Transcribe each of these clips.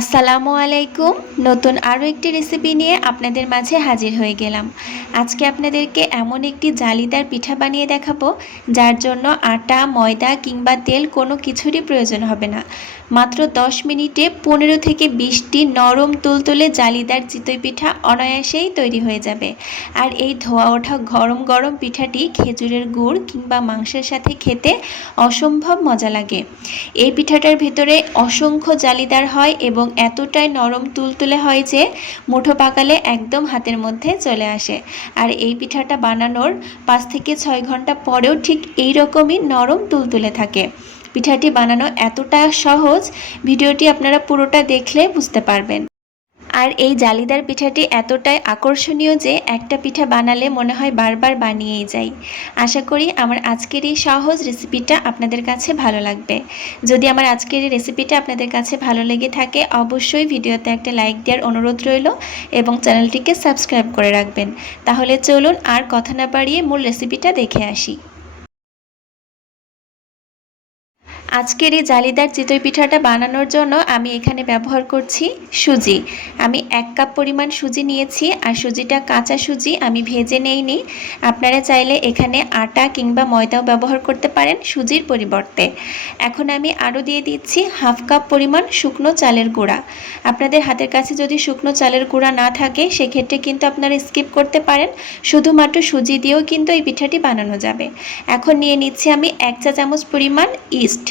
আসসালামু আলাইকুম। নতুন আরও একটি রেসিপি নিয়ে আপনাদের মাঝে হাজির হয়ে গেলাম। আজকে আপনাদেরকে এমন একটি জালিদার পিঠা বানিয়ে দেখাবো যার জন্য আটা, ময়দা কিংবা তেল কোনো কিছুরই প্রয়োজন হবে না। মাত্র 10 মিনিটে 15 থেকে 20টি নরম তুলতুলে জালিদার চিতই পিঠা অনায়াসেই তৈরি হয়ে যাবে। আর এই ধোয়া ওঠা গরম গরম পিঠাটি খেজুরের গুড় কিংবা মাংসের সাথে খেতে অসম্ভব মজা লাগে। এই পিঠাটার ভেতরে অসংখ্য জালিদার হয় এবং এতটাই নরম তুলতুলে হয় যে মুঠো পাকালে একদম হাতের মধ্যে চলে আসে। আর এই পিঠাটা বানানোর 5 থেকে 6 ঘন্টা পরেও ঠিক এই রকমই নরম তুলতুলে থাকে। পিঠাটি বানানো এতটা সহজ, ভিডিওটি আপনারা পুরোটা দেখলে বুঝতে পারবেন। আর এই জালিদার পিঠাটি এতটাই আকর্ষণীয় যে একটা পিঠা বানালে মনে হয় বারবার বানিয়েই যাই। আশা করি আমার আজকের এই সহজ রেসিপিটা আপনাদের কাছে ভালো লাগবে। যদি আমার আজকের এই রেসিপিটা আপনাদের কাছে ভালো লেগে থাকে অবশ্যই ভিডিওতে একটা লাইক দেওয়ার অনুরোধ রইল এবং চ্যানেলটিকে সাবস্ক্রাইব করে রাখবেন। তাহলে চলুন আর কথা না বাড়িয়ে মূল রেসিপিটা দেখে আসি। আজকের এই জালিদার চিতই পিঠাটা বানানোর জন্য আমি এখানে ব্যবহার করছি সুজি। আমি 1 কাপ পরিমাণ সুজি নিয়েছি আর সুজিটা কাঁচা সুজি, আমি ভেজে নেইনি। আপনারা চাইলে এখানে আটা কিংবা ময়দাও ব্যবহার করতে পারেন সুজির পরিবর্তে। এখন আমি আরও দিয়ে দিচ্ছি 1/2 কাপ পরিমাণ শুকনো চালের গুঁড়া। আপনাদের হাতের কাছে যদি শুকনো চালের গুঁড়া না থাকে সেক্ষেত্রে কিন্তু আপনারা স্কিপ করতে পারেন, শুধুমাত্র সুজি দিয়েও কিন্তু এই পিঠাটি বানানো যাবে। এখন নিয়ে নিচ্ছি আমি 1 চা চামচ পরিমাণ ইস্ট।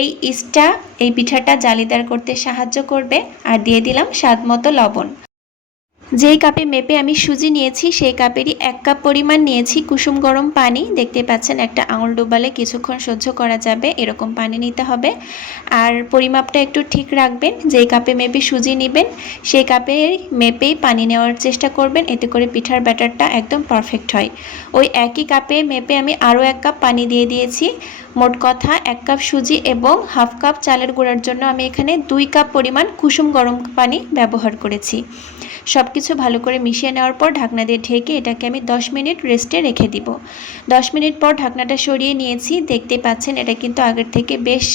এই ইস্টটা এই পিঠাটা জালিদার করতে সাহায্য করবে। আর দিয়ে দিলাম স্বাদ মতো লবণ। যেই কাপে মেপে আমি সুজি নিয়েছি সেই কাপেরই 1 কাপ পরিমাণ নিয়েছি কুসুম গরম পানি। দেখতে পাচ্ছেন একটা আঙুল ডুবালে কিছুক্ষণ সহ্য করা যাবে এরকম পানি নিতে হবে। আর পরিমাপটা একটু ঠিক রাখবেন, যেই কাপে মেপে সুজি নেবেন সেই কাপে মেপেই পানি নেওয়ার চেষ্টা করবেন, এতে করে পিঠার ব্যাটারটা একদম পারফেক্ট হয়। ওই একই কাপে মেপে আমি আরও 1 কাপ পানি দিয়ে দিয়েছি। মোট কথা 1 কাপ সুজি এবং 1/2 কাপ চালের গুঁড়ার জন্য আমি এখানে 2 কাপ পরিমাণ কুসুম গরম পানি ব্যবহার করেছি। সব কিছু ভালো করে মিশিয়ে নেওয়ার পর ঢাকনা দিয়ে ঢেকে এটাকে আমি 10 মিনিট রেস্টে রেখে দিব। 10 মিনিট পর ঢাকনাটা সরিয়ে নিয়েছি। দেখতে পাচ্ছেন এটা কিন্তু আগের থেকে বেশ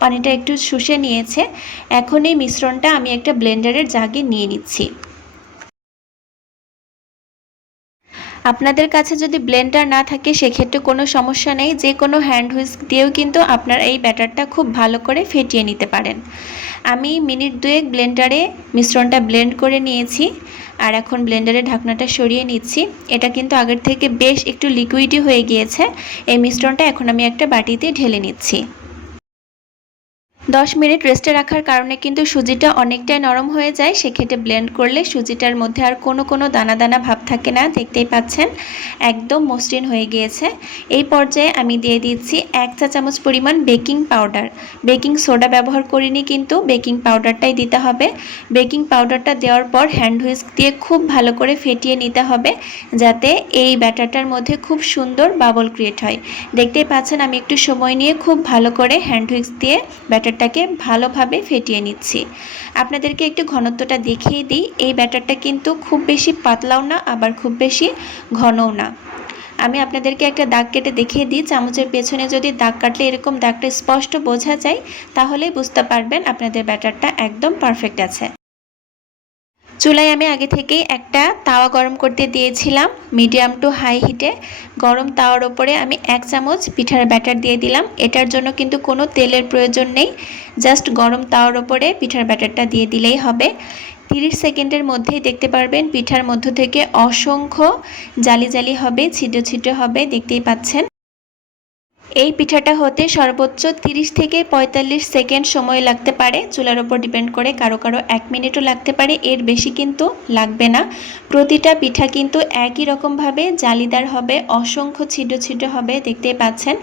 পানিটা একটু শুষে নিয়েছে। এখন এই মিশ্রণটা আমি একটা ব্লেন্ডারের জাগে নিয়ে নিচ্ছি। আপনাদের কাছে যদি ব্লেন্ডার না থাকে সেক্ষেত্রে কোনো সমস্যা নেই, যে কোনো হ্যান্ড হুইস্ক দিয়েও কিন্তু আপনারা এই ব্যাটারটা খুব ভালো করে ফেটিয়ে নিতে পারেন। আমি মিনিট 2 ব্লেন্ডারে মিশ্রণটা ব্লেন্ড করে নিয়েছি। আর এখন ব্লেন্ডারের ঢাকনাটা সরিয়ে নিচ্ছি। এটা কিন্তু আগের থেকে বেশ একটু লিকুইডই হয়ে গিয়েছে। এই মিশ্রণটা এখন আমি একটা বাটিতে ঢেলে নিচ্ছি। 10 মিনিট রেস্টে রাখার কারণে কিন্তু সুজিটা অনেকটাই নরম হয়ে যায়, সেক্ষেত্রে ব্লেন্ড করলে সুজিটার মধ্যে আর কোনো দানা দানা ভাব থাকে না। দেখতেই পাচ্ছেন একদম মসৃণ হয়ে গিয়েছে। এই পর্যায়ে আমি দিয়ে দিচ্ছি 1 চা চামচ পরিমাণ বেকিং পাউডার। বেকিং সোডা ব্যবহার করিনি, কিন্তু বেকিং পাউডারটাই দিতে হবে। বেকিং পাউডারটা দেওয়ার পর হ্যান্ড হুইস্ক দিয়ে খুব ভালো করে ফেটিয়ে নিতে হবে যাতে এই ব্যাটারটার মধ্যে খুব সুন্দর বাবল ক্রিয়েট হয়। দেখতেই পাচ্ছেন আমি একটু সময় নিয়ে খুব ভালো করে হ্যান্ড হুইস্ক দিয়ে ব্যাটারটাকে ভালোভাবে ফেটিয়ে নিচ্ছি। আপনাদেরকে একটু ঘনত্বটা দেখিয়ে দিই। এই ব্যাটারটা কিন্তু খুব বেশি পাতলাও না আবার খুব বেশি ঘনও না। আমি আপনাদেরকে একটা দাগ কেটে দেখিয়ে দিই। চামচের পেছনে যদি দাগ কাটলে এরকম দাগটা স্পষ্ট বোঝা যায় তাহলেই বুঝতে পারবেন আপনাদের ব্যাটারটা একদম পারফেক্ট আছে। চুলায় আমি আগে থেকেই একটা তাওয়া গরম করতে দিয়েছিলাম মিডিয়াম টু হাই হিটে। গরম তাওয়ার ওপরে আমি 1 চামচ পিঠার ব্যাটার দিয়ে দিলাম। এটার জন্য কিন্তু কোনো তেলের প্রয়োজন নেই, জাস্ট গরম তাওয়ার ওপরে পিঠার ব্যাটারটা দিয়ে দিলেই হবে। 30 সেকেন্ডের মধ্যেই দেখতে পারবেন পিঠার মধ্য থেকে অসংখ্য জালি জালি হবে, ছিদ্র ছিদ্র হবে। দেখতেই পাচ্ছেন এই পিঠাটা হতে সর্বোচ্চ 30 থেকে 45 সেকেন্ড সময় লাগতে পারে, চুলার উপর ডিপেন্ড করে। কারো 1 মিনিটও লাগতে পারে, এর বেশি কিন্তু লাগবে না। প্রতিটা পিঠা কিন্তু একই রকমভাবে জালিদার হবে, অসংখ্য ছিদ্র ছিদ্র হবে। দেখতেই পাচ্ছেন,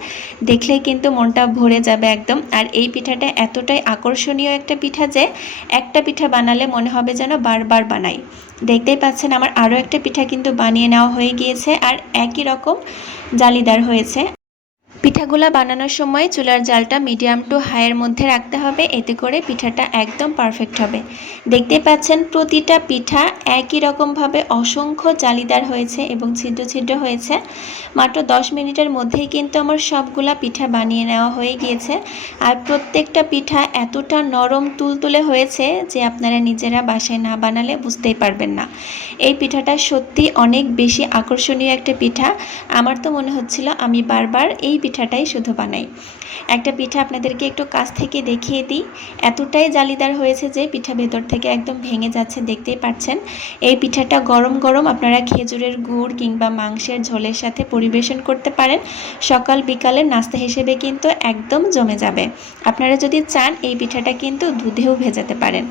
দেখলেই কিন্তু মনটা ভরে যাবে একদম। আর এই পিঠাটা এতটাই আকর্ষণীয় একটা পিঠা যে একটা পিঠা বানালে মনে হবে যেন বারবার বানাই। দেখতেই পাচ্ছেন আমার আরও একটা পিঠা কিন্তু বানিয়ে নেওয়া হয়ে গিয়েছে আর একই রকম জালিদার হয়েছে। পিঠাগুলা বানানোর সময় চুলার জালটা মিডিয়াম টু হাইয়ের মধ্যে রাখতে হবে, এতে করে পিঠাটা একদম পারফেক্ট হবে। দেখতে পাচ্ছেন প্রতিটা পিঠা একই রকমভাবে অসংখ্য জালিদার হয়েছে এবং ছিদ্র ছিদ্র হয়েছে। মাত্র 10 মিনিটের মধ্যেই কিন্তু আমার সবগুলা পিঠা বানিয়ে নেওয়া হয়ে গিয়েছে। আর প্রত্যেকটা পিঠা এতটা নরম তুলতুলে হয়েছে যে আপনারা নিজেরা বাসায় না বানালে বুঝতেই পারবেন না। এই পিঠাটা সত্যি অনেক বেশি আকর্ষণীয় একটা পিঠা। আমার তো মনে হচ্ছিল আমি বারবার এই পিঠাটাই শুধু বানাই। একটা পিঠা আপনাদেরকে একটু কাছ থেকে দেখিয়ে দিই। এতটাই জালিদার হয়েছে যে পিঠা ভেতর থেকে একদম ভেঙে যাচ্ছে, দেখতেই পাচ্ছেন। এই পিঠাটা গরম গরম আপনারা খেজুরের গুড় কিংবা মাংসের ঝোলের সাথে পরিবেশন করতে পারেন। সকাল বিকালের নাস্তা হিসেবে কিন্তু একদম জমে যাবে। আপনারা যদি চান এই পিঠাটা কিন্তু দুধেও ভেজাতে পারেন।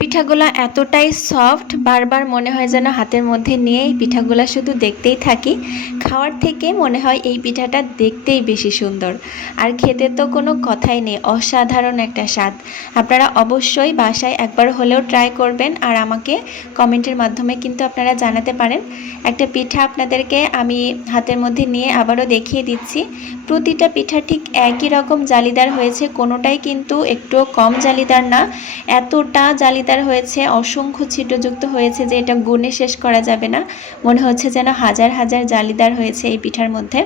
পিঠাগুলা এতটাই সফট, বারবার মনে হয় যেন হাতের মধ্যে নিয়ে এই পিঠাগুলা শুধু দেখতেই থাকি। খাওয়ার থেকে মনে হয় এই পিঠাটা দেখতেই বেশি সুন্দর, আর খেতে তো কোনো কথাই নেই, অসাধারণ একটা স্বাদ। আপনারা অবশ্যই বাসায় একবার হলেও ট্রাই করবেন, আর আমাকে কমেন্টের মাধ্যমে কিন্তু আপনারা জানাতে পারেন। একটা পিঠা আপনাদেরকে আমি হাতের মধ্যে নিয়ে আবারও দেখিয়ে দিচ্ছি। প্রতিটা পিঠা ঠিক একই রকম জালিদার হয়েছে, কোনোটাই কিন্তু একটুও কম জালিদার না। এতটা জালিদার হয়েছে, অসংখ্য ছিদ্রযুক্ত হয়েছে যে এটা গুণে শেষ করা যাবে না। মনে হচ্ছে যেন হাজার হাজার জালিদার হয়েছে এই পিঠার মধ্যে।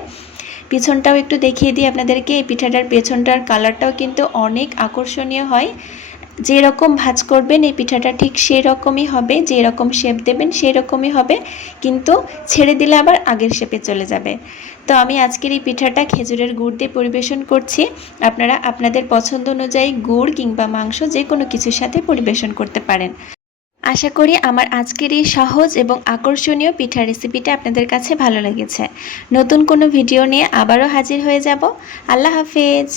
পিছনটাও একটু দেখিয়ে দিই আপনাদেরকে। এই পিঠাটার পেছনটার কালারটাও কিন্তু অনেক আকর্ষণীয় হয়। যেরকম ভাজ করবেন এই পিঠাটা ঠিক সেই রকমই হবে, যেরকম শেপ দেবেন সেই রকমই হবে, কিন্তু ছেড়ে দিলে আবার আগের শেপে চলে যাবে। তো আমি আজকের এই পিঠাটা খেজুরের গুড় দিয়ে পরিবেশন করছি। আপনারা আপনাদের পছন্দ অনুযায়ী গুড় কিংবা মাংস যে কোনো কিছুর সাথে পরিবেশন করতে পারেন। আশা করি আমার আজকের এই সহজ এবং আকর্ষণীয় পিঠার রেসিপিটা আপনাদের কাছে ভালো লেগেছে। নতুন কোনো ভিডিও নিয়ে আবারও হাজির হয়ে যাব। আল্লাহ হাফেজ।